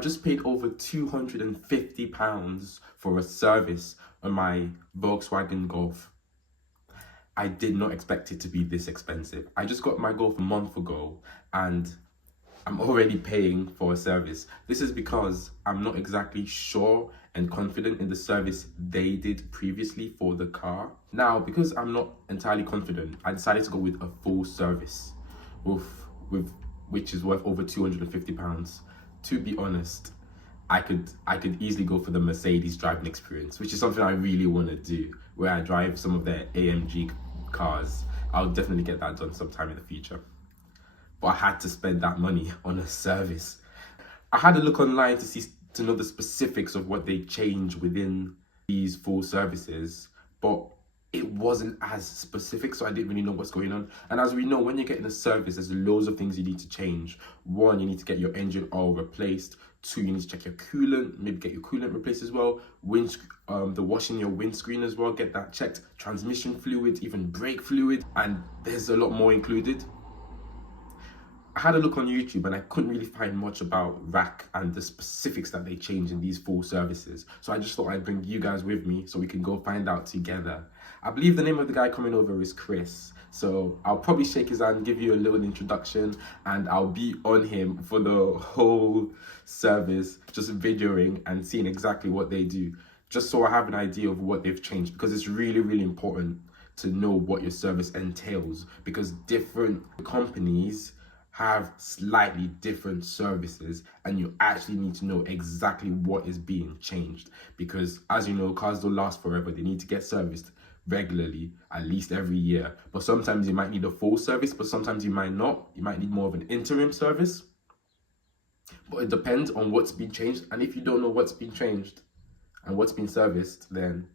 I just paid over £250 for a service on my Volkswagen Golf. I did not expect it to be this expensive. I just got my Golf a month ago and I'm already paying for a service. This is because I'm not exactly sure and confident in the service they did previously for the car. Now, because I'm not entirely confident, I decided to go with a full service which is worth over £250. To be honest, I could easily go for the Mercedes driving experience, which is something I really want to do, where I drive some of their AMG cars. I'll definitely get that done sometime in the future. But I had to spend that money on a service. I had a look online to know the specifics of what they change within these full services, but it wasn't as specific, so I didn't really know what's going on. And as we know, when you're getting a service, there's loads of things you need to change. One, you need to get your engine oil replaced. Two, you need to check your coolant, maybe get your coolant replaced as well. The washing your windscreen as well, get that checked. Transmission fluid, even brake fluid, and there's a lot more included. I had a look on YouTube and I couldn't really find much about RAK and the specifics that they change in these full services. So I just thought I'd bring you guys with me so we can go find out together. I believe the name of the guy coming over is Chris. So I'll probably shake his hand, give you a little introduction, and I'll be on him for the whole service, just videoing and seeing exactly what they do, just so I have an idea of what they've changed, because it's really, really important to know what your service entails, because different companies have slightly different services and you actually need to know exactly what is being changed, because as you know, cars don't last forever. They need to get serviced regularly, at least every year. But sometimes you might need a full service, but sometimes you might not. You might need more of an interim service, but it depends on what's been changed. And if you don't know what's been changed and what's been serviced, then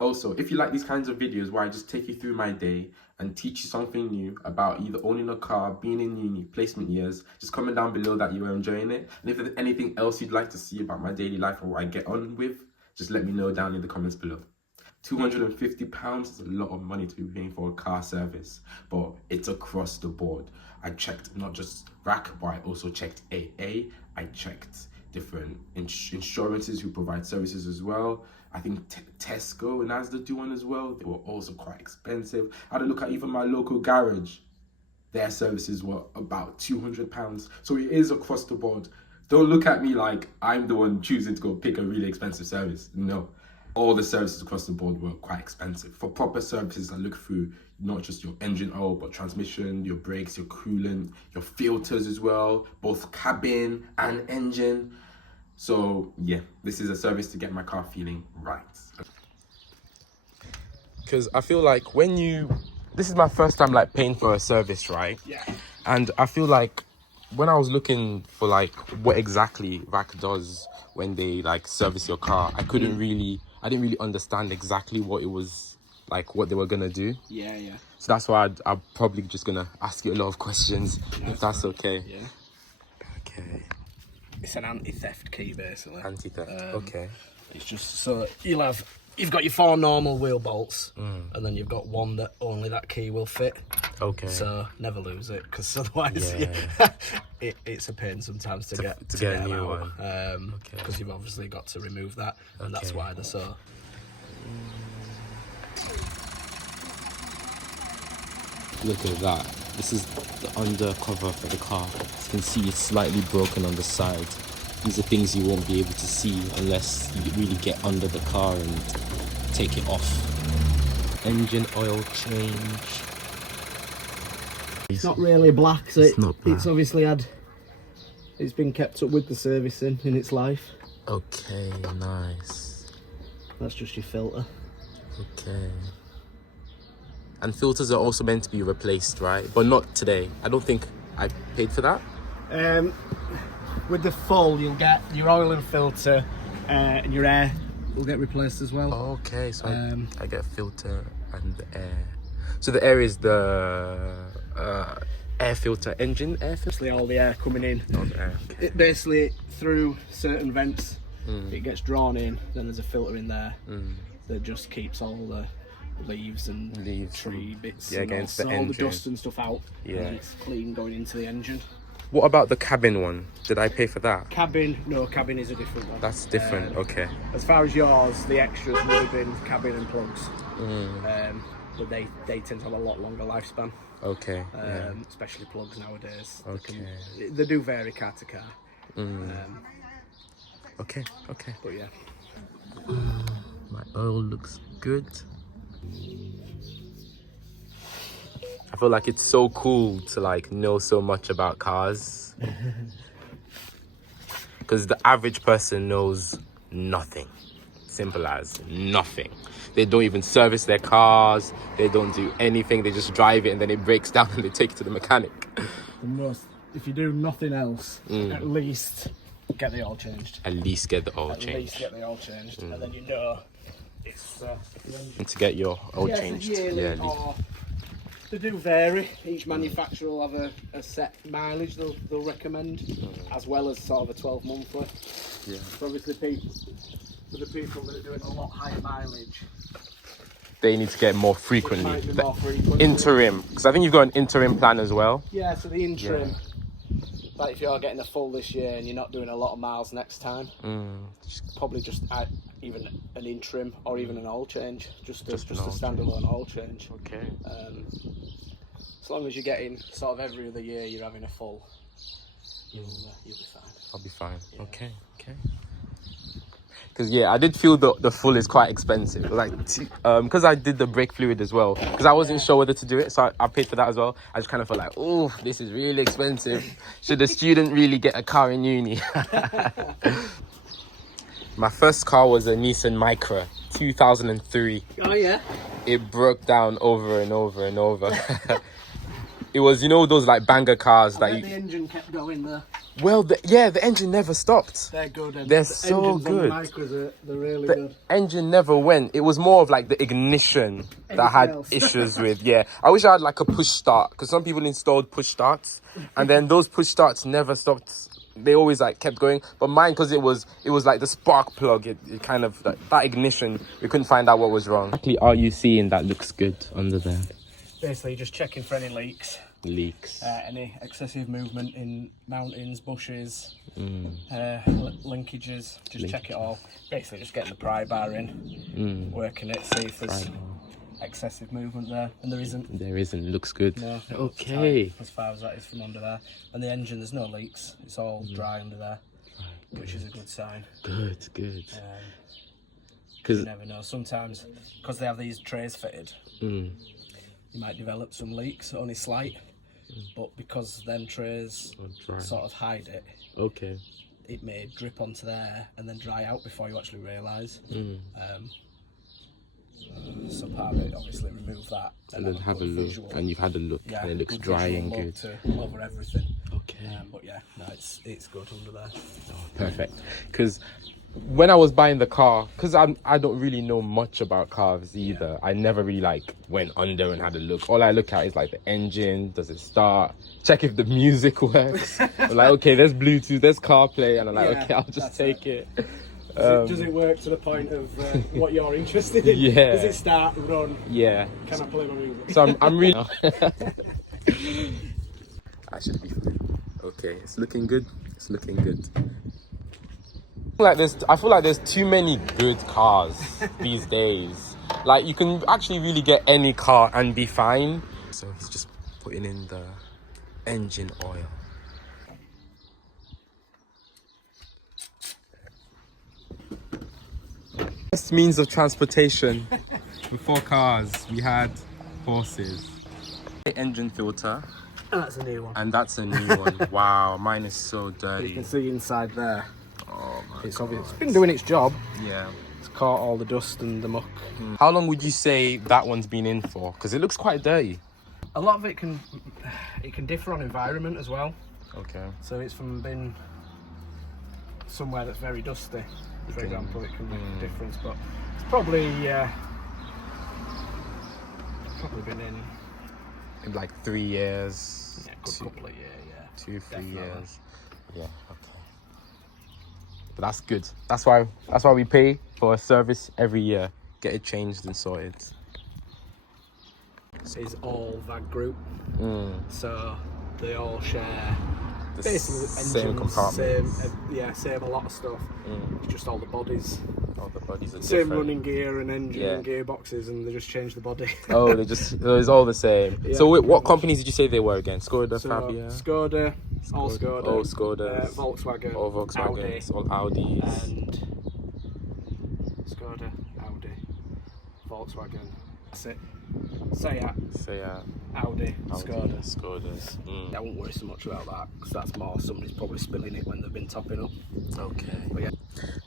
also, if you like these kinds of videos where I just take you through my day and teach you something new about either owning a car, being in uni, placement years, just comment down below that you are enjoying it. And if there's anything else you'd like to see about my daily life or what I get on with, just let me know down in the comments below. £250 is a lot of money to be paying for a car service, but it's across the board. I checked not just RAK, but I also checked AA. I checked different insurances who provide services as well. I think Tesco and Asda do one as well. They were also quite expensive. I had to look at even my local garage. Their services were about £200. So it is across the board. Don't look at me like I'm the one choosing to go pick a really expensive service. No, all the services across the board were quite expensive. For proper services, I look through not just your engine oil, but transmission, your brakes, your coolant, your filters as well, both cabin and engine. So yeah, this is a service to get my car feeling right. Because I feel like this is my first time like paying for a service, right? Yeah. And I feel like when I was looking for like what exactly RAK does when they like service your car, I didn't really understand exactly what it was, like what they were gonna do. Yeah. So that's why I'm probably just gonna ask you a lot of questions, if that's fine. Okay. Yeah. Okay. It's an anti-theft key, basically. Anti-theft. Okay. It's just so you've got your 4 normal wheel bolts, and then you've got one that only that key will fit. Okay. So never lose it, because otherwise it's a pain sometimes to get a new one. Because you've obviously got to remove that, and that's why they're so. Look at that. This is the undercover for the car. As you can see, it's slightly broken on the side. These are things you won't be able to see unless you really get under the car and take it off. Engine oil change. It's not really black, so it's not black. It's obviously it's been kept up with the servicing in its life. Okay, nice. That's just your filter. Okay. And filters are also meant to be replaced, right? But not today. I don't think I paid for that. With the full, you'll get your oil and filter, and your air will get replaced as well. Okay, so I get filter and the air. So the air is the air filter, engine air filter? Basically all the air coming in. Oh, the air, okay. It basically, through certain vents, it gets drawn in, then there's a filter in there that just keeps all the leaves and tree bits and against all the engine. the dust and stuff out. Yeah. And it's clean going into the engine. What about the cabin one? Did I pay for that? Cabin, no, cabin is a different one. That's different. Okay. As far as yours, the extras would have been cabin and plugs. But they tend to have a lot longer lifespan. Okay. Especially plugs nowadays. Okay. They do vary car to car. Okay. But yeah. My oil looks good. I feel like it's so cool to like know so much about cars. Because the average person knows nothing. Simple as nothing. They don't even service their cars. They don't do anything. They just drive it and then it breaks down and they take it to the mechanic. If you do nothing else, at least get the oil changed. At least get the oil At changed. least get the oil changed, and then you know it's. And to get your oil Yes, changed yearly. Or they do vary. Each manufacturer will have a set mileage they'll recommend, as well as sort of a 12 monthly. Yeah. So obviously, for the people that are doing a lot higher mileage, They need to get more it frequently. might be The more frequent. interim, because I think you've got an interim plan as well. Yeah, so the interim. Like if you're getting a full this year and you're not doing a lot of miles next time, probably just even an interim or even an oil change, just a standalone oil change. Okay. As long as you're getting sort of every other year, you're having a full, you'll be fine. I'll be fine. Yeah. Okay. Because I did feel the full is quite expensive. Like, because I did the brake fluid as well. Because I wasn't sure whether to do it, so I paid for that as well. I just kind of felt like, oh, this is really expensive. Should a student really get a car in uni? My first car was a Nissan Micra, 2003. Oh yeah. It broke down over and over and over. It was, those like banger cars that The engine kept going there. Well, the engine never stopped. They're good. And They're the so engines good. On the Micras they're really The good. engine never went. It was more of like the ignition that I had else. issues with. Yeah, I wish I had like a push start, because some people installed push starts, and then those push starts never stopped. They always like kept going. But mine, because it was like the spark plug. It kind of that ignition. We couldn't find out what was wrong. Exactly, are you seeing that looks good under there? Basically, just checking for any leaks. Leaks. Any excessive movement in mountains, bushes, linkages, just check it all. Basically just getting the pry bar in, working it, see if there's excessive movement there, and there isn't. There isn't, looks good. No, Okay. as far as that is from under there. And the engine, there's no leaks, it's all dry under there, which is a good sign. Good. You Because never know, sometimes, because they have these trays fitted, you might develop some leaks, only slight. But because them trays sort of hide it, it may drip onto there and then dry out before you actually realise. So part of it, obviously, remove that and then have a look, visual. and you've had a look, and it looks dry and good. Over everything. Okay. But yeah, no, it's good under there. Oh, perfect. Because when I was buying the car, because I don't really know much about cars either. I never really like went under and had a look. All I look at is like the engine, does it start? Check if the music works. I'm like, okay, there's Bluetooth, there's CarPlay, and I'm like, okay, I'll just take it. Does it work to the point of what you're interested in? Yeah. Does it start, run? Yeah. Can I play my music? So I'm really. I should be fine. Okay, it's looking good. It's looking good. I feel like there's too many good cars these days. Like, you can actually really get any car and be fine. So he's just putting in the engine oil. Best means of transportation. Before cars, we had horses. Engine filter. That's a new one. And that's a new one. Wow, mine is so You dirty. can see inside there. Oh my It's obvious. It's been doing its job. Yeah. It's caught all the dust and the muck. How long would you say that one's been in for? Because it looks quite dirty. A lot of it can differ on environment as well. Okay. So it's from being somewhere that's very dusty, for example, it can make a difference. But it's probably been in Like 3 years. a good couple of years. Yeah. 2, 3 Definitely. years. Yeah. Okay. But that's good. That's why we pay for a service every year. Get it changed and sorted. Is all VAG group, so they all share basically same engines, compartment. same a lot of stuff. It's just all the bodies. All the bodies are Same different. running gear and engine and gearboxes, and they just changed the body. Oh, so it's all the same. Yeah, So what companies did you say they were again? Skoda, Fabia? Skoda, all Skoda. All Skodas. Volkswagen. All Volkswagens. All Audis. And Skoda, Audi, Volkswagen. That's it. Seat, Audi, Skoda. Skodas. I won't worry so much about that, because that's more somebody's probably spilling it when they've been topping up. Okay. But yeah.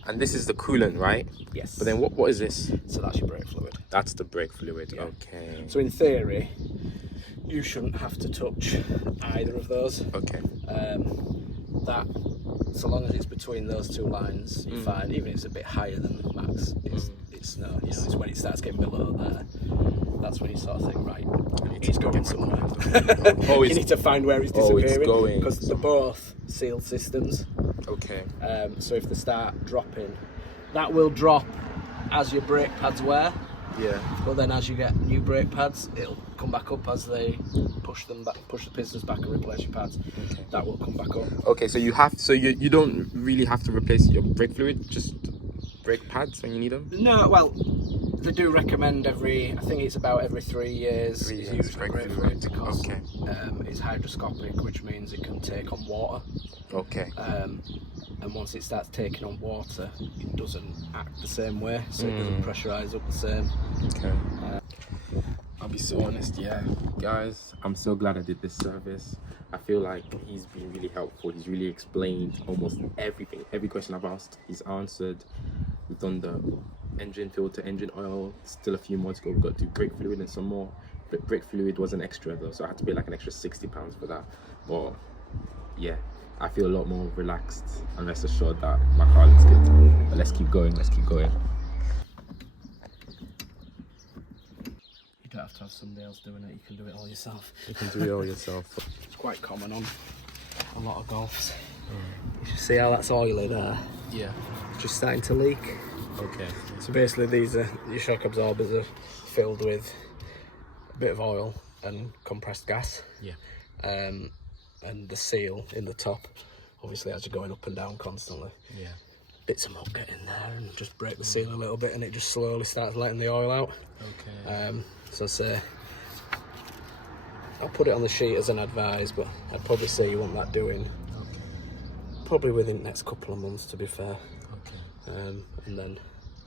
And this is the coolant, right? Yes. But then what is this? So that's your brake fluid. That's the brake fluid. Yeah. Okay. So in theory, you shouldn't have to touch either of those. Okay. That, so long as it's between those two lines, you're fine. Even if it's a bit higher than max, it's no. You know, it's when it starts getting below there. That's when you sort of think, right, it's going somewhere. You need to find where it's disappearing, because they're both sealed systems. Okay. So if they start dropping, that will drop as your brake pads wear. Yeah. But then as you get new brake pads, it'll come back up as they push the pistons back and replace your pads. Okay. That will come back up. Okay, so you don't really have to replace your brake fluid, just brake pads when you need them? No, well, they do recommend I think it's about every 3 years. Is usually brake fluid, because it's hydroscopic, which means it can take on water. Okay. And once it starts taking on water, it doesn't act the same way, so it doesn't pressurise up the same. Okay. I'll be so honest, guys, I'm so glad I did this service. I feel like he's been really helpful. He's really explained almost everything. Every question I've asked, he's answered. We've done the engine filter, engine oil, still a few more to go. We've got to do brake fluid and some more. But brake fluid was an extra though, so I had to pay like an extra £60 for that. But yeah, I feel a lot more relaxed and rest assured that my car looks good. But let's keep going. You don't have to have somebody else doing it, you can do it all yourself. You can do it all yourself. It's quite common on a lot of Golfs. You should see how that's oily there. Yeah. It's just starting to leak. Okay. So basically these are, your shock absorbers are filled with a bit of oil and compressed gas. Yeah. And the seal in the top, obviously as you're going up and down constantly, bits of mud get in there and just break the seal a little bit, and it just slowly starts letting the oil out. Okay. So say, I'll put it on the sheet as an advice, but I'd probably say you want that doing probably within the next couple of months, to be fair. Okay.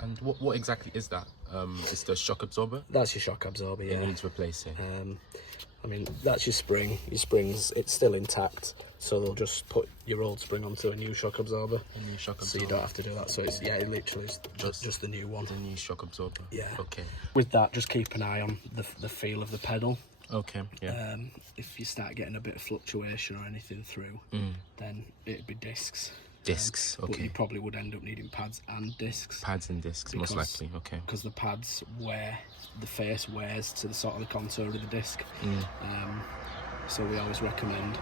And what exactly is that? It's the shock absorber? That's your shock absorber, yeah. It needs replacing. I mean, that's your spring. Your spring's, it's still intact, so they'll just put your old spring onto a new shock absorber. A new shock absorber. So you don't have to do that. So it's, it literally is just the new one. The new shock absorber. Yeah. Okay. With that, just keep an eye on the feel of the pedal. Okay. Yeah. If you start getting a bit of fluctuation or anything through, then it'd be discs. Discs, But okay. you probably would end up needing pads and discs. Pads and discs, most likely, okay. Because the pads the face wears to the sort of the contour of the disc. So we always recommend,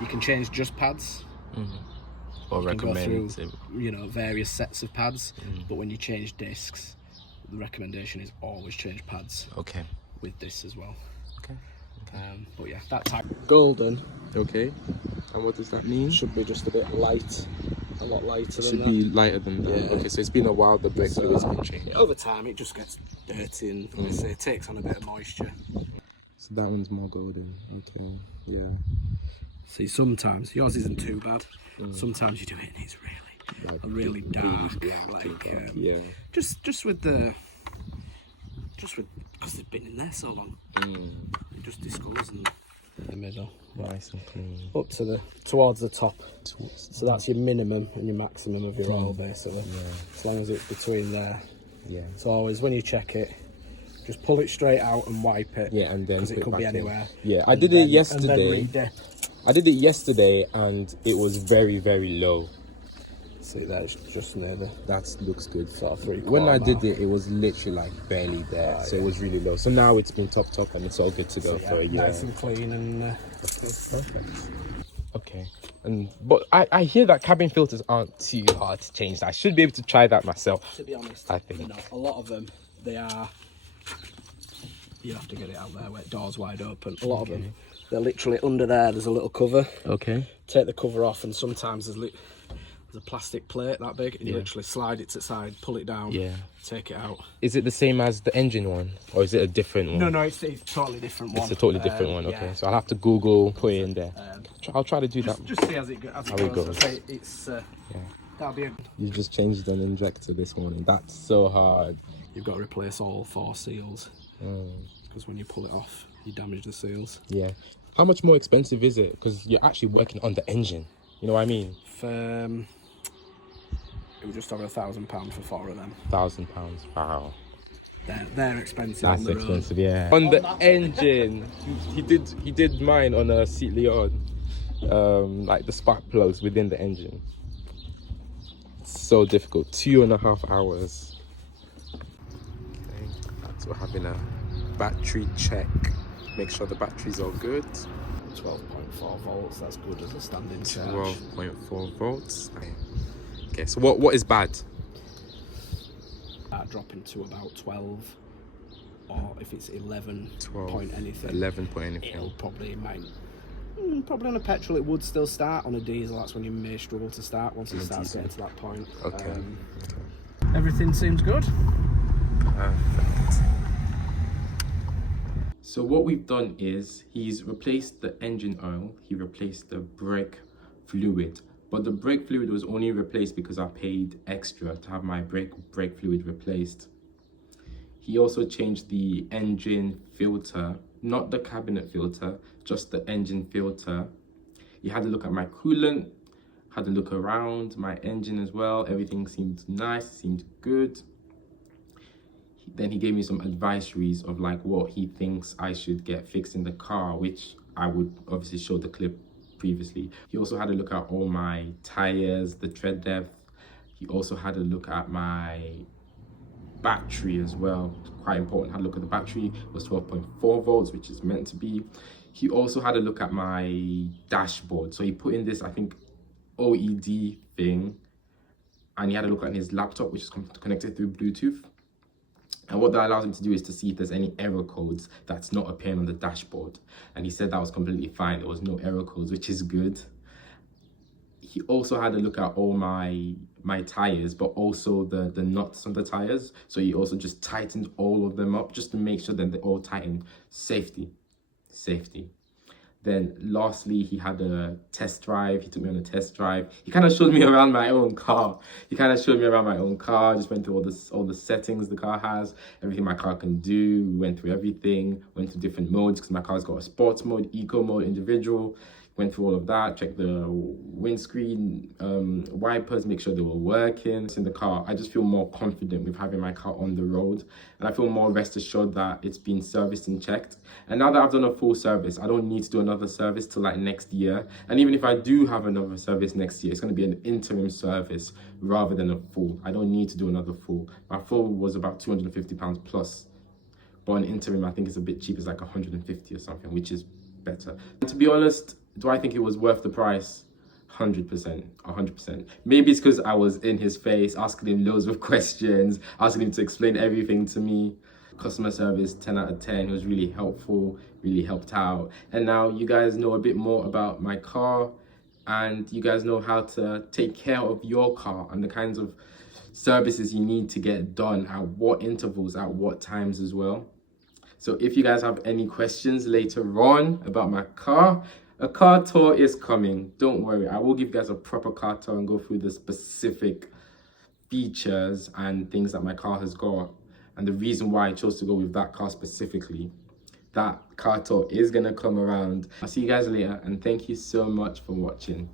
you can change just pads. Or recommend go through, various sets of pads. But when you change discs, the recommendation is always change pads. Okay. With this as well. Okay. But yeah, that type golden. Okay. And what does that mean? Should be just a bit light, a lot lighter than that. Should be lighter than that. Yeah. Okay, so it's been a while. The brake fluid's been changed. Over time, it just gets dirty and it takes on a bit of moisture. So that one's more golden. Okay. Yeah. See, sometimes yours isn't too bad. Sometimes you do it and it's really dark, just with because they've been in there so long. It just discolours in the middle. Nice and clean. Up to towards the top. So that's your minimum and your maximum of your oil, basically. As long as it's between there. Yeah. So always when you check it, just pull it straight out and wipe it. Yeah, and then because it could be anywhere. Yeah, I did it yesterday. And then re-dip. I did it yesterday and it was very, very low. See, that's just near the. That looks good. Sort of 3/4 when I did it, it was literally like barely there, so it was really low. So now it's been topped up and it's all good to go for a year. Nice and clean and. Perfect. Okay, but I hear that cabin filters aren't too hard to change. I should be able to try that myself. To be honest, I think a lot of them, they are. You have to get it out there where doors wide open. A lot of them They're literally under there. There's a little cover. Okay. Take the cover off, and sometimes there's a plastic plate that big, and you literally slide it to the side, pull it down, take it out. Is it the same as the engine one, or is it a different one? No, it's a totally different one. It's a totally different one. Okay, so I'll have to Google, put it in there. I'll try to do that. Just see as it goes. I say it's that'll be. You just changed an injector this morning. That's so hard. You've got to replace all 4 seals because when you pull it off, you damage the seals. Yeah. How much more expensive is it? Because you're actually working on the engine. You know what I mean? It was just over £1,000 for 4 of them. £1,000. Wow. They're expensive. That's on the expensive, road. yeah. On the engine, he did mine on a Seat Leon, like the spark plugs within the engine. It's so difficult. 2.5 hours. Okay, that's what having a battery check. Make sure the battery's all good. 12.4 volts. That's good as a standing charge. 12.4 volts. Okay, so what is bad? Dropping to about 12, or if it's 11 12 point anything. 11 point anything. It'll probably probably on a petrol it would still start. On a diesel, that's when you may struggle to start once it starts getting to that point. Okay. Everything seems good. Perfect. So what we've done is he's replaced the engine oil, he replaced the brake fluid, but the brake fluid was only replaced because I paid extra to have my brake fluid replaced. He also changed the engine filter, not the cabinet filter, just the engine filter. He had a look at my coolant, had a look around my engine as well. Everything seemed nice, seemed good. Then he gave me some advisories of like what he thinks I should get fixed in the car, which I would obviously show the clip previously. He also had a look at all my tires, the tread depth. He also had a look at my battery as well. Quite important. Had a look at the battery. It was 12.4 volts, which is meant to be. He also had a look at my dashboard. So he put in this, I think, OED thing, and he had a look at his laptop, which is connected through Bluetooth. And what that allows him to do is to see if there's any error codes that's not appearing on the dashboard. And he said that was completely fine. There was no error codes, which is good. He also had a look at all my tires, but also the nuts on the tires. So he also just tightened all of them up just to make sure that they're all tightened. Safety. Then lastly, he had a test drive. He took me on a test drive. He kind of showed me around my own car. Just went through all the settings the car has, everything my car can do. We went through everything, went through different modes because my car's got a sports mode, eco mode, individual. Went through all of that, checked the windscreen wipers, make sure they were working. It's in the car. I just feel more confident with having my car on the road, and I feel more rest assured that it's been serviced and checked. And now that I've done a full service, I don't need to do another service till like next year. And even if I do have another service next year, it's going to be an interim service rather than a full. I don't need to do another full. My full was about £250 plus, but an interim I think is a bit cheap. It's like 150 or something, which is better. And to be honest, do I think it was worth the price? 100%. Maybe it's because I was in his face, asking him loads of questions, asking him to explain everything to me. Customer service, 10 out of 10. He was really helpful, really helped out. And now you guys know a bit more about my car, and you guys know how to take care of your car and the kinds of services you need to get done at what intervals, at what times as well. So if you guys have any questions later on about my car, a car tour is coming. Don't worry, I will give you guys a proper car tour and go through the specific features and things that my car has got, and the reason why I chose to go with that car specifically. That car tour is gonna come around. I'll see you guys later, and thank you so much for watching.